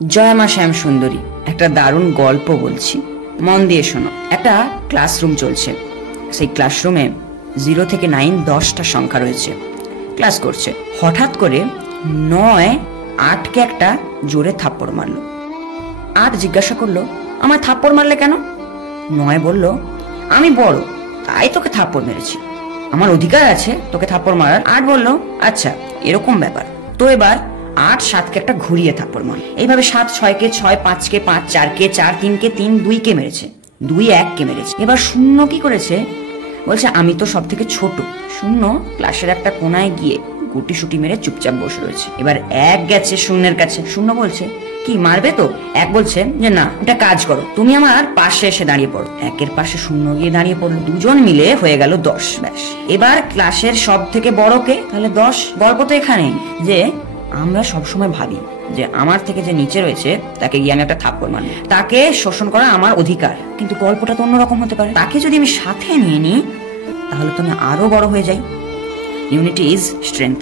জয় মা শ্যাম সুন্দরী একটা দারুণ গল্প বলছি, মন দিয়ে শোনো। একটা ক্লাসরুম চলছে। সেই ক্লাসরুমে 0 থেকে 9 10টা সংখ্যা রয়েছে। ক্লাস করছে। হঠাৎ করে 9 8কে একটা জোরে থাপ্পড় মারলো। 8 জিজ্ঞাসা করলো, আমায় থাপ্পড় মারলে কেন? 9 বলল, আমি বড় তাই তোকে থাপ্পড় মেরেছি, আমার অধিকার আছে তোকে থাপ্পড় মারার। 8 বলল, আচ্ছা এরকম ব্যাপার, তো এবার 8 7কে একটা ঘুরিয়ে থাপ্পড় মার। এইভাবে 7 6কে 6, 5কে 5, 4কে 4, 3কে 3, 2কে মেরেছে, 2 1কে মেরেছে। এবার শূন্য কি করেছে? বলছে আমি তো সব থেকে ছোট। শূন্য ক্লাসের একটা কোনায় গিয়ে গুটি সুটি মেরে চুপচাপ বসে রয়েছে। এবার 1 গেছে শূন্যের কাছে। শূন্য বলছে, কি মারবে তো? 1 বলছে যে না, এটা কাজ করো, তুমি আমার পাশে এসে দাঁড়িয়ে পড়ো। 1-এর পাশে শূন্য গিয়ে দাঁড়িয়ে পড়লো। দুজন মিলে হয়ে গেল 10। ব্যাস, এবার ক্লাসের সব থেকে বড়কে, তাহলে 10। গল্প তো এখানে যে আমরা সবসময় ভাবি যে আমার থেকে যে নিচে রয়েছে তাকে গিয়ে আমি একটা থাপ্পড় মারব, তাকে শোষণ করা আমার অধিকার। কিন্তু গল্পটা তো অন্যরকম হতে পারে। তাকে যদি আমি সাথে নিয়ে নিই তাহলে তো আমি আরো বড় হয়ে যাই। Unity is strength.